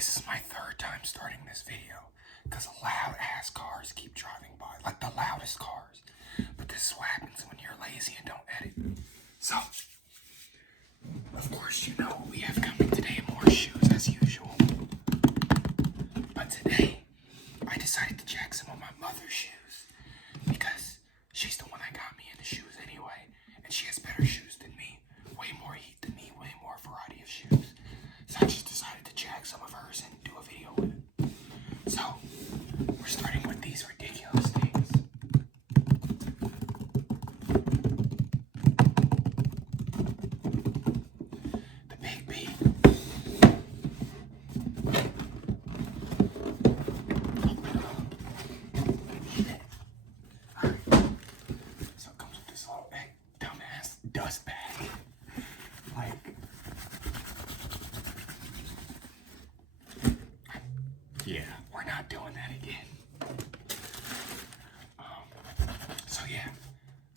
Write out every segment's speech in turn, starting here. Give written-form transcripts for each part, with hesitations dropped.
This is my third time starting this video because loud ass cars keep driving by, like the loudest cars. But this is what happens when you're lazy and don't edit. So, of course, you know what we have coming today, more shoes as usual. But today, I decided to check some of my mother's shoes because she's the one that got me into shoes anyway, and she has better shoes than me, way more heat than me, way more variety of shoes. So I just decided to check some of hers and do a video with it. So, we're starting with these ridiculous things. The Big B. Alright. So it comes with this little dumbass dust bag. Yeah, we're not doing that again. So yeah,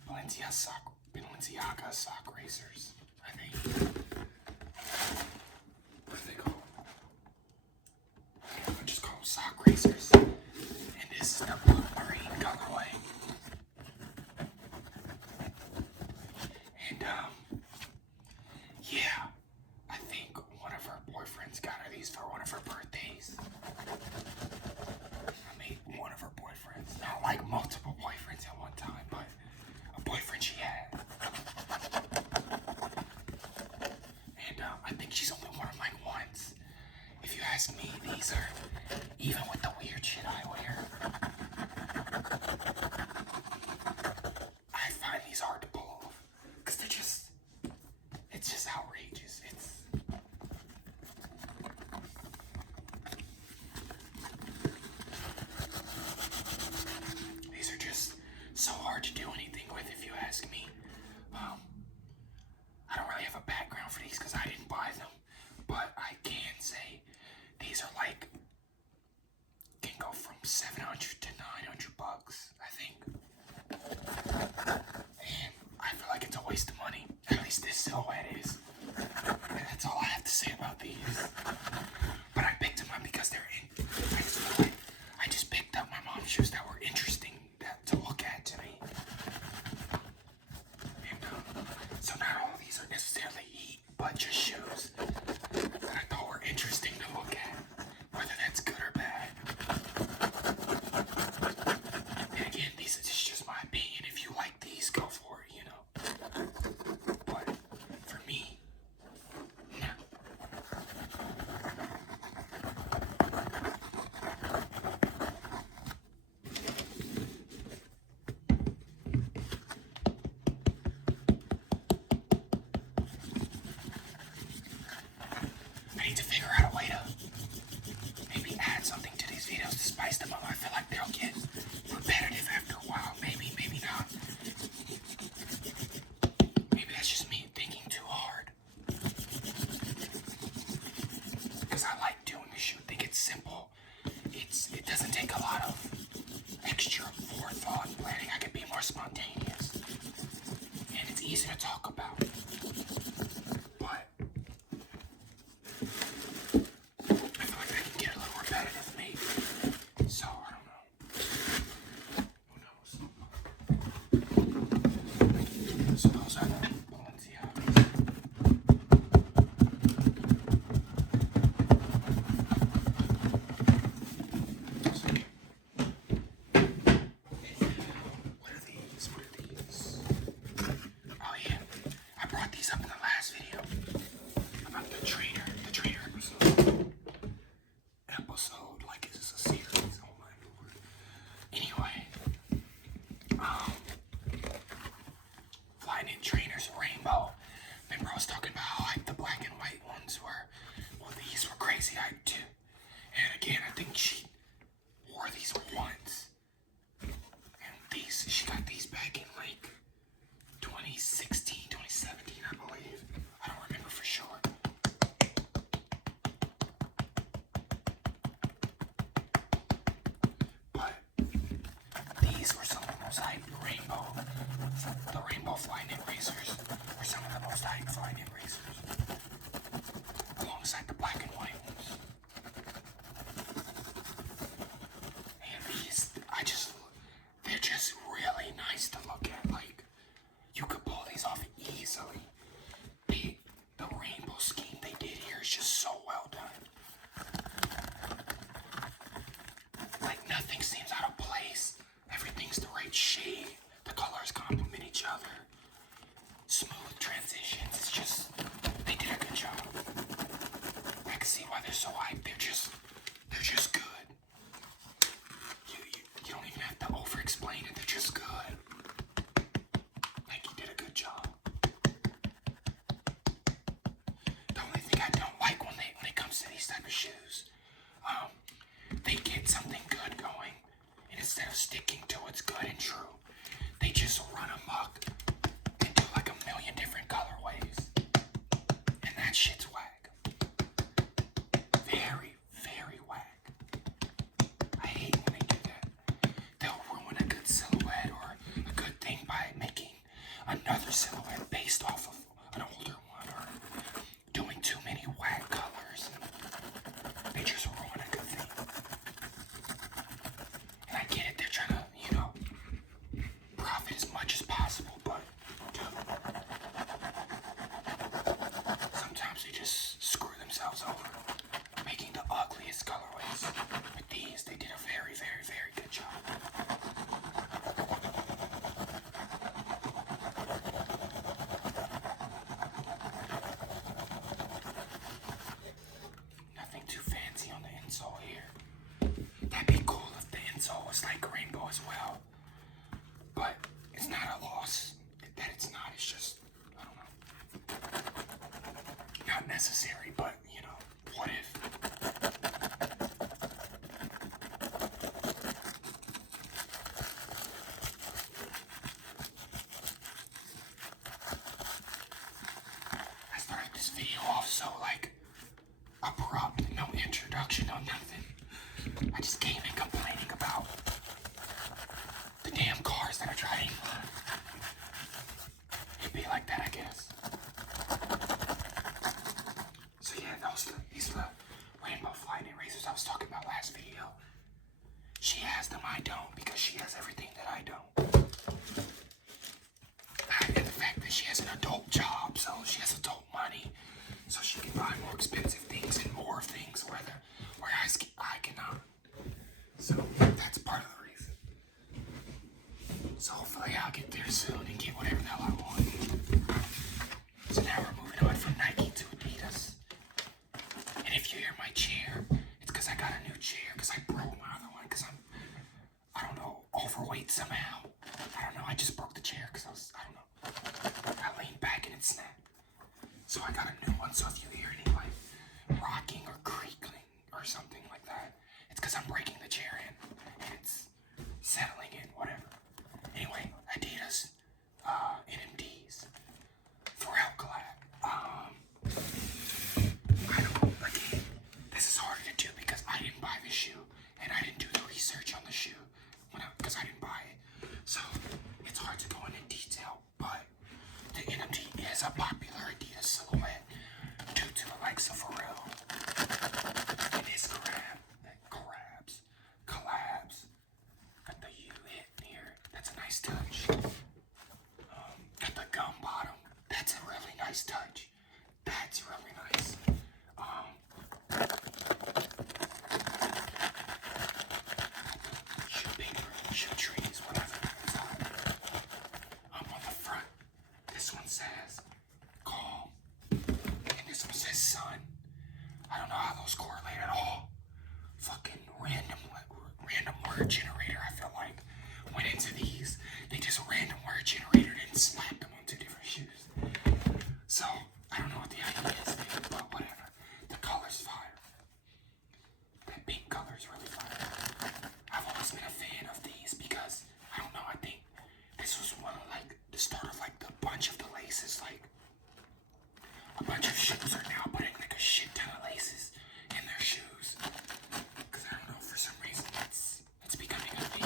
Balenciaga sock racers, I think. What are they called? I'll just call them sock racers. And this is the blue marine colorway. And yeah, I think one of her boyfriends got her these for one of her birthdays. One of her boyfriends, not like multiple boyfriends at one time, but a boyfriend she had. And I think she's only worn them like once. If you ask me, these are, even with the weird shit I wear, I find these hard to pull off. Because it's just outrageous. These are just so hard to do anything with, if you ask me. I don't really have a background for these because I didn't buy them, but I can say these are like, can go from $700 to $900, I think. And I feel like it's a waste of money. At least this silhouette is. And that's all I have to say about these. But I picked them up because they're in. I just picked up my mom's shoes that were interesting to look at to me. And so not all of these are necessarily heat, but just shoes that I thought were interesting to look at, whether that's good or bad. And again, this is just my opinion. If you like these, go for it, you know. But for me, no. I need to figure out a way to maybe add something to these videos to spice them up. I feel like they'll get repetitive after a while. Maybe not. Maybe that's just me thinking too hard. Because I like doing the shoe. I think it's simple. It doesn't take a lot of extra forethought and planning. I can be more spontaneous. And it's easy to talk about. But I feel like I can get a little repetitive maybe. So I don't know. Who knows? So those are the Balenciagas. What are these? Oh yeah, I brought these up in the last video about the trainer episode, like is this a series? Oh my lord. Anyway, Flyknit trainers, rainbow. Remember I was talking about how hype the black and white ones were? Well, these were crazy hype too. And again, I think she wore these once. And she got these back in like 2016, 2017, I believe. I don't remember for sure. But these were some of the most hyped the rainbow Flyknit racers were some of the most hyped Flyknit racers. Alongside the black and white ones. why they're so hyped. They're just good. You don't even have to over-explain it. They're just good. Like, you did a good job. The only thing I don't like when it comes to these type of shoes, they get something good going, and instead of sticking to what's good and true, they just run amok and do like a million different colorways, and that shit's whack. Very, very whack. I hate when they do that. They'll ruin a good silhouette or a good thing by making another silhouette based off of an older one, or doing too many whack colors. They just ruin a good thing. And I get it, they're trying to, profit as much as possible, but sometimes they just screw themselves over, making the ugliest colorways. With these, they did a very, very, very good job. Nothing too fancy on the insole here. That'd be cool if the insole was like rainbow as well. But it's not a loss that it's not. It's just, I don't know. Not necessary, but, what if? I started this video off so, abrupt. No introduction, no nothing. I just came in complaining about the damn cars that are driving. It'd be like that, I guess. So yeah, these are the Rainbow Flyknit razors I was talking about last video. She has them, I don't, because she has everything that I don't. And the fact that she has an adult job, so she has adult money, so she can buy more expensive things and more things where I cannot. So that's part of the reason. So hopefully I'll get there soon and get whatever the hell I want. So now we're moving on from Nike to Adidas. And if you hear my chair, it's because I got a new chair, because I broke my other one, because I don't know, overweight somehow. I don't know, I just broke the chair because I don't know. I leaned back and it snapped. So I got a new one, so if you hear any rocking or creaking or something like that, it's because I'm breaking the chair in and it's settling in, whatever. Anyway, Adidas NMDs throughout collab. I don't, again, this is harder to do because I didn't buy the shoe and I didn't do the research on the shoe because I didn't buy it. So it's hard to go into detail, but the NMD is a popular Adidas silhouette due to the likes of Pharrell and his collabs. Got the U hit here. That's a nice touch. Got the gum bottom. That's a really nice touch. That's really nice. Shoe paper, shoe trees, whatever. On the front, this one says calm, and this one says sun. I don't know how those correlate at all. Fucking random word generator, I feel like, went into these. They just random word generated and slapped them on two different shoes. So, I don't know what the idea is there, but whatever. The color's fire. That pink color's really fire. I've always been a fan of these because, I don't know, I think this was one of the start of the bunch of the laces, a bunch of shoes are now putting a shit ton of laces in their shoes. Because I don't know, for some reason it's becoming a thing,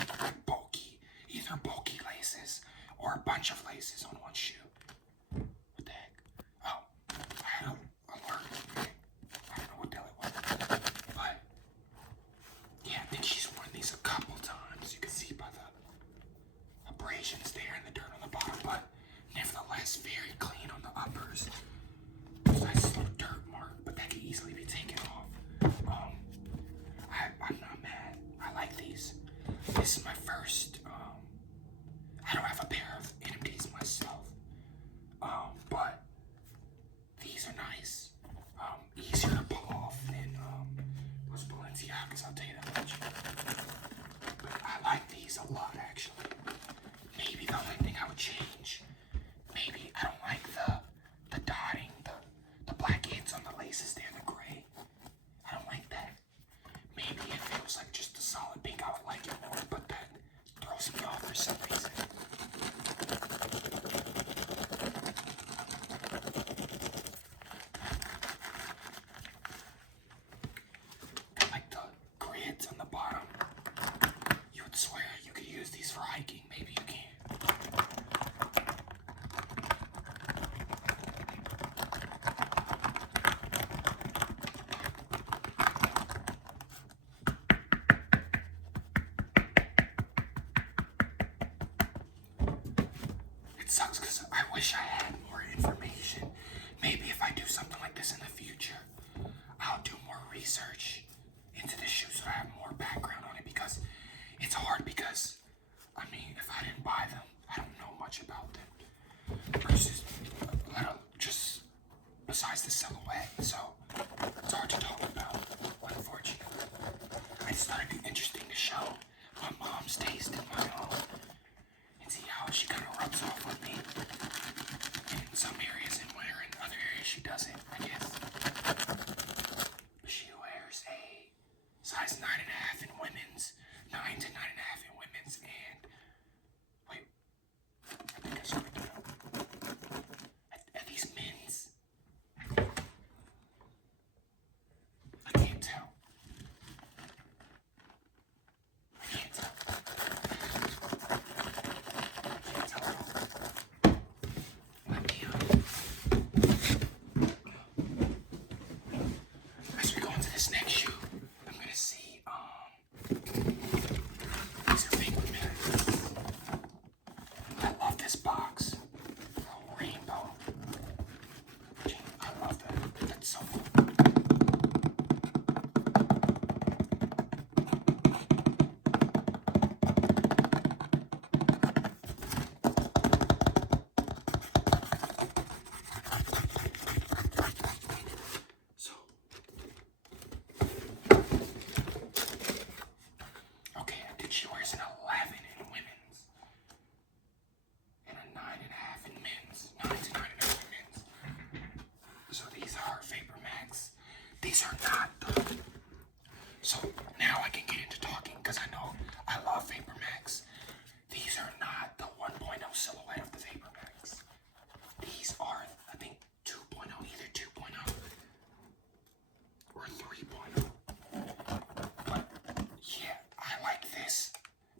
either bulky laces or a bunch of laces on one shoe. What the heck? Oh, I had an alert. I don't know what the hell it was. But yeah, I think she's worn these a couple times. You can see by the abrasions there and the dirt on the bottom, but nevertheless very clean on the uppers. Nice little dirt mark, but that can easily be taken off. I'm not mad. I like these. This is my first. I don't have a pair of NMDs myself, but these are nice. Easier to pull off than out because I'll tell you that much. But I like these a lot, actually. Maybe the only thing I would change, maybe I don't like the dotting, the black ends on the laces there, the gray. I don't like that. Maybe if it was like just a solid pink, I would like it more, but that throws me off for some reason. Like the grids on the bottom. You would swear you could use these for hiking. Maybe you can. It sucks because I wish I had more information. Maybe if I do something like this in the future, I'll do more research into the shoes so I have more background on it, because it's hard because, I mean, if I didn't buy them, I don't know much about them. Versus, just besides the silhouette, so it's hard to talk about, unfortunately. I just thought it'd be interesting to show my mom's taste in my own and see how she kind of rubs off on me. And in some areas in winter, in other areas she doesn't, I guess. But she wears a size 9.5 in women's, 9 to 9.5 in women's, and wait, I think I screwed that up. Are these men's? I can't tell. I can't tell. As we go into this next shoe, I'm gonna see, these are Vapormax. I love this box. Rainbow. I love that. That's so cool. So, okay, I think she wears an 11 in women's and a 9.5 in men's, 9 to 9.5 in men's. So these are Vapormax. These are not the. So now I can get into talking because I know I love Vapormax. These are not the 1.0 silhouette of the Vapormax. These are, I think, 2.0, either 2.0 or 3.0. But yeah, I like this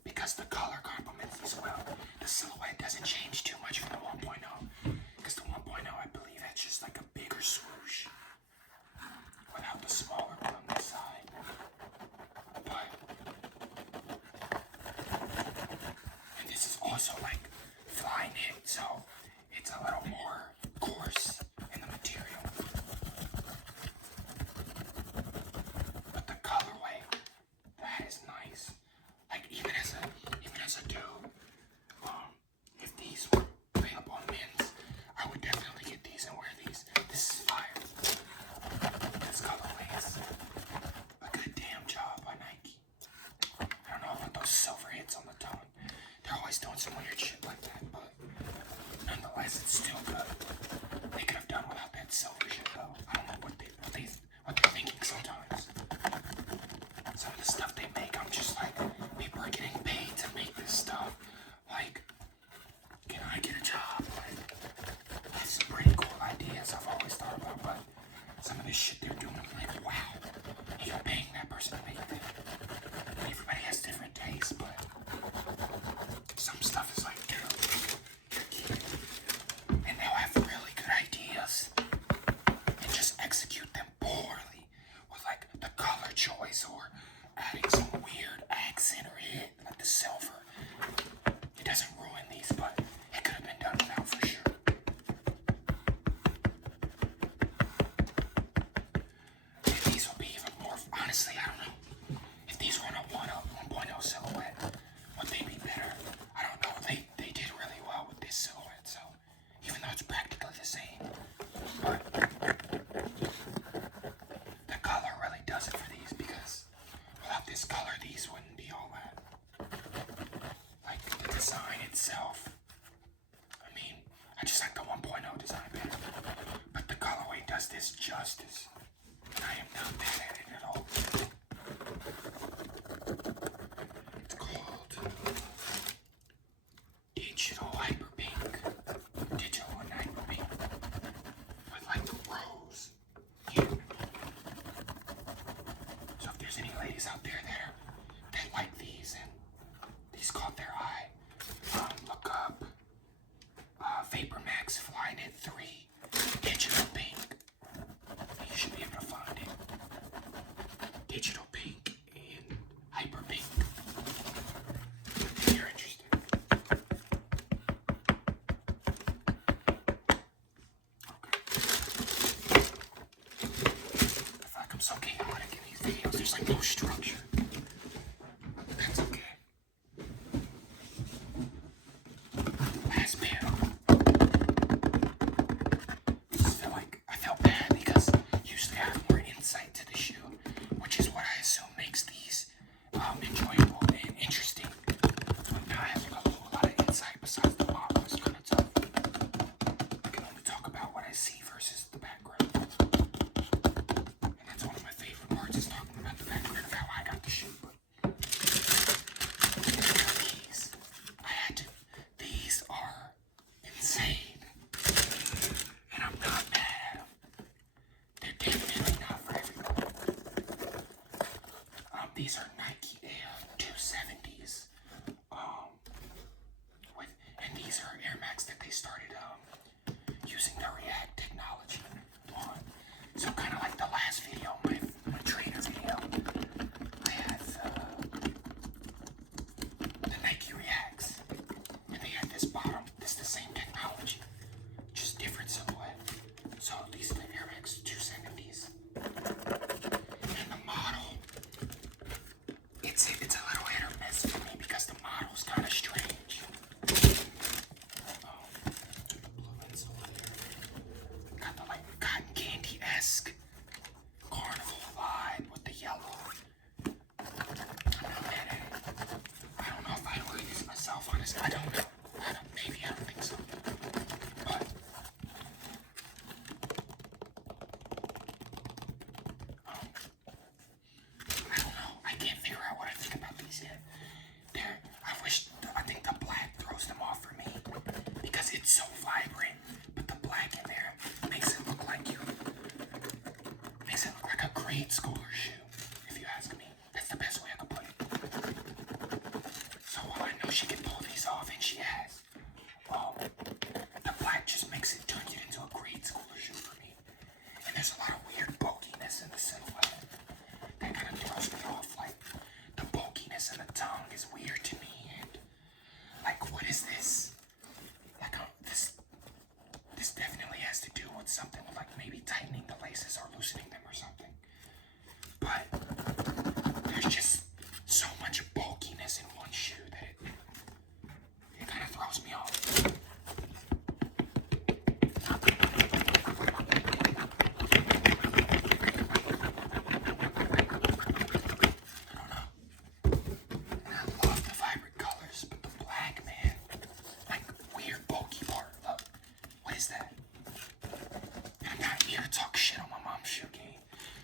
because the color complements as well. The silhouette doesn't change too much from the 1.0, because the 1.0, I believe, that's just like a bigger swoosh without the smaller one on this side. But, and this is also like Flyknit, so it's a little more coarse in the material. But the colorway, that is nice. Like even as a dude, if these were available on men's, I would definitely get these and wear these. This is fire. This colorway is a good damn job by Nike. I don't know about those silver hits on the tongue. They're always doing some weird shit like that, but nonetheless, it's still good. They could have done without that silver shit though. I don't know what they're thinking sometimes. Some of the stuff they make, I'm just like, people are getting paid to make this stuff. Like, can I get a job? Like, that's some pretty cool ideas I've always thought about, but some of this shit they're doing, I'm like, wow, you're paying that person to make that. Everybody has different tastes, but some stuff is like, dude, you're kidding. And they'll have really good ideas and just execute them poorly with like the color choice or adding some weird accent or hit like the silver. It doesn't ruin these, but it could have been done without for sure. And these will be even more, honestly, I don't know. If these were on a 1.0 silhouette, would they be better? I don't know. They did really well with this silhouette, so even though it's practically the same, but the color really does it for these, because there's any ladies out there that like these and these caught their eye, look up Vapormax Flyknit 3 Digital Pink. You should be able to find it. Digital Pink and Hyper Pink. If you're interested. Okay. I feel like I'm so chaotic in these videos. There's like no structure. That's okay. Last pair. I felt bad because usually I have more insight to the shoe, which is what I assume makes these enjoyable and interesting. But now I have a whole lot of insight besides the model. It's kind of tough. I can only talk about what I see versus the background. And that's one of my favorite parts, is talking about the background of how I got the shoe. These, these are insane. And I'm not mad at them. They're definitely not for everybody. These are Nike Air 270s. And these are Air Max that they started using the React technology on. So kind of like the last video, my trainer video, I had the Nike Reacts, and they had this bottom. This is the same technology, just different silhouette. So these are the Air Max 270s, and the model, it's a little hit or miss for me because the model's kind of strange. Blue insole here. Got the like cotton candy-esque carnival vibe with the yellow. I'm not mad at it. I don't know if I'd wear these myself, honestly. I don't know. Maybe, I don't think so. But I don't know. I can't figure out what I think about these yet. I think the black throws them off for me because it's so vibrant, but the black in there makes it look like a grade schooler shoe, if you ask me. That's the best way I could put it. So while I know she can pull these off, and she has, the black just turns it into a grade schooler shoe for me. And there's a lot of weird bulkiness in the silhouette that kind of throws me off. Like, the bulkiness in the tongue is weird to me, and like, what is this? Like, this definitely has to do with something with like maybe tightening the laces or loosening them or something. But there's just so much bulkiness in one shoe that it kind of throws me off.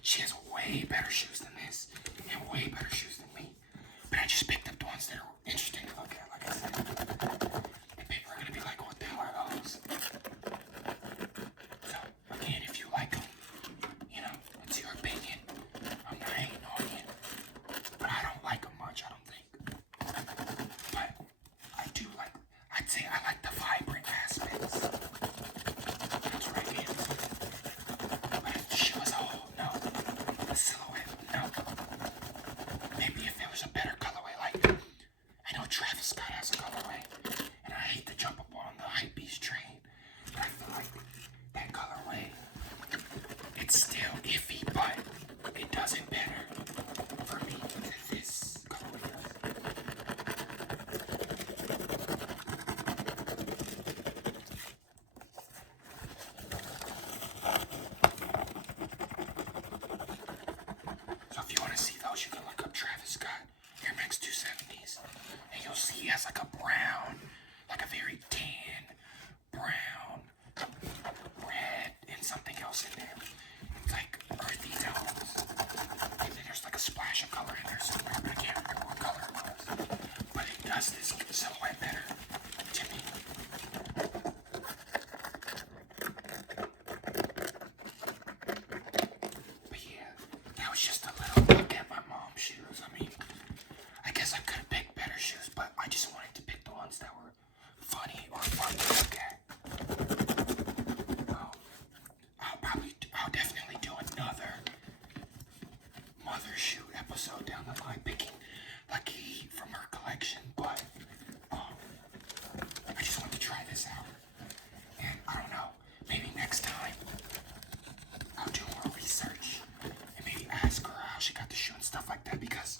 She has way better shoes than this, and way better shoes than me. But I just picked up the ones that are interesting to look at, like I said. And people are gonna be like, what the hell are those? So, again, if you like them, it's your opinion. I'm not hating on you. But I don't like them much, I don't think. But I'd say I like the vibrant aspects. That's what I get. But if the shoe as a whole, no. The silhouette, no. Maybe if it was a better colorway, like, I know Travis Scott has a colorway, and I hate to jump up on the hypebeast train, but I feel like that colorway, it's still iffy, but it does it better for me than this colorway does. So if you want to see those, you can look up Travis Scott Air Max 270s, and you'll see he has like a brown, like a very tan, brown, red, and something else in there. It's like earthy tones. And then there's like a splash of color in there somewhere, but I can't remember what color it was. But it does this silhouette better to me. But yeah, that was just a little look at my mom other shoe episode down the line, picking like heat from her collection, but I just wanted to try this out. And I don't know, maybe next time I'll do more research and maybe ask her how she got the shoe and stuff like that, because